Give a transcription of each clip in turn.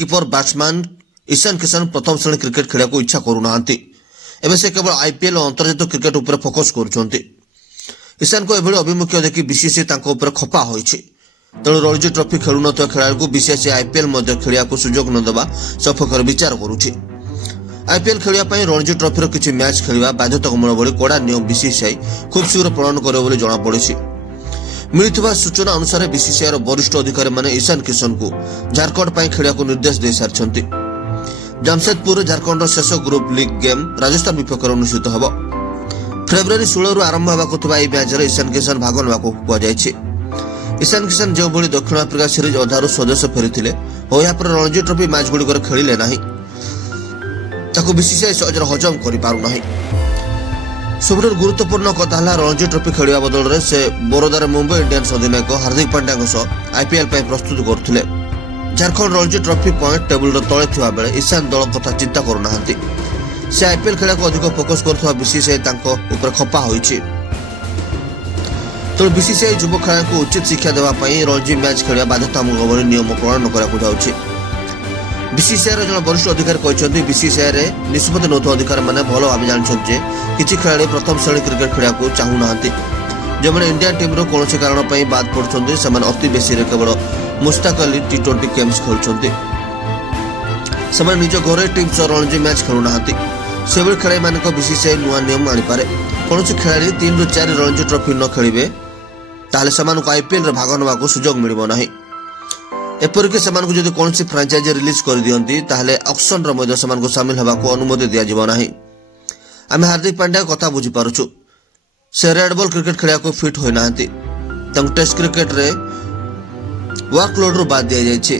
Keeper batsman Ishan Kishan प्रथम श्रेणी cricket खेल इच्छा करूना एवं से केवल आईपीएल और अंतर्जातीय क्रिकेट उपर फोकस कर ईशान को एभली अभिमुख्य देखि बीसीसीआई खपा होइछि तेणु रणजी ट्रॉफी खेलु न खेला बीसीसीआई आईपीएल खेलिया सुजोग न देवा सपक्षर विचार करुछि। आईपीएल खेलिया रणजी ट्रॉफी किछि मैच खेलिया बाध्यतामूलक भली कड़ा नियम बीसीसीआई खूब शीघ्र पालन करे बोली जଣା पड़िछि। मिलिथिबा सूचना अनुसार बीसीसीआई वरिष्ठ अधिकारी माने ईशान किशन को झारखंड पर खेलिया निर्देश दे सारिछन्ति। जमशेदपुर झारखंड शेष ग्रुप लीग गेम राजस्थान विपक्ष अनुष्ठित होब। फेब्रुआरी 16 रु आरंभ होगा यह मैच ईशान किशन भाग नेबाक ईशान किशन जो भली दक्षिण आफ्रिका सीरीज अधारू स्वदेश फेरी और यहाँ रणजी ट्रॉफी मैच गुड़िक खेलिले ना बीसीसीआई सहजरे हजम कर सबुठ गुरुत्वपूर्ण कथा रणजी ट्रॉफी खेलिया बदल में से बरोदार मुंबई इंडियंस अधिनायक हार्दिक पांड्या सह आईपीएल प्रस्तुत करते। Jharkhand Ranji trophy point table तले थिबा बेले ईशान दल कथा चिंता करूना से आईपीएल खेला को अधिक फोकस कर बीसीसीआई खपा होइछि। तो बीसीसीआई युव खेला को उचित शिक्षा देवाई रणजी मैच खेलिया बाध्यतामूलक भली नियम प्रणयन करा बीसीसीआई जन वरिष्ठ अधिकारी कहते बीसीसीआई निष्पत्ति नौथुवा अधिकारी मैंने भल भाव जानते किसी खेलाड़ी प्रथम श्रेणी क्रिकेट खेला को चाहूना जो मैंने इंडिया टीम कौन कारण बाद पड़ते से अति बेसी केवल मुश्ताक अली टी20 गेम्स खेलुंट से निज घर टीम सह रणजी मैच खेलुना से खेलाड़ी मान बीसीसीआई नुआ नियम आनीपे कौन खेलाड़ी 3 ରୁ 4 रणजी ट्रॉफी न खेलिए ताले से आईपीएल भाग नेबाक सुजोग मिलिबो नाही। एपरिक से कौन फ्रांचाइज रिलीज कर दियंती ताले ऑक्शन रो सामिल होगा अनुमति दिया जिवो नाही। आमे हार्दिक पांड्या कथा बुझी पारुछु से रेड बॉल क्रिकेट खेलिया को फिट होई नाहंती टेस्ट क्रिकेट रे वर्कलोड रू बाद दिया जाइए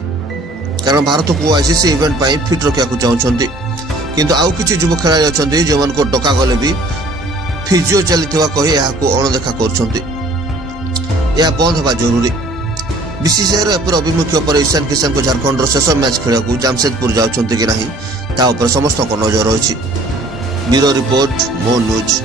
कारण भारत को आईसीसी इवेंट पर फिट रखा चाहते किंतु आउ किछि युव खेलाड़ी अच्छा जो मान को डका गले भी फिजिओ चली कही अणदेखा कर बंद होगा जरूरी। बीसीसीआई एपर अभिमुख्य पर ईशान किशन को झारखंड शेष मैच खेला जमशेदपुर जाउछन्ति कि नहीं ता ऊपर समस्त नजर रही। ब्यूरो रिपोर्ट मो न्यूज।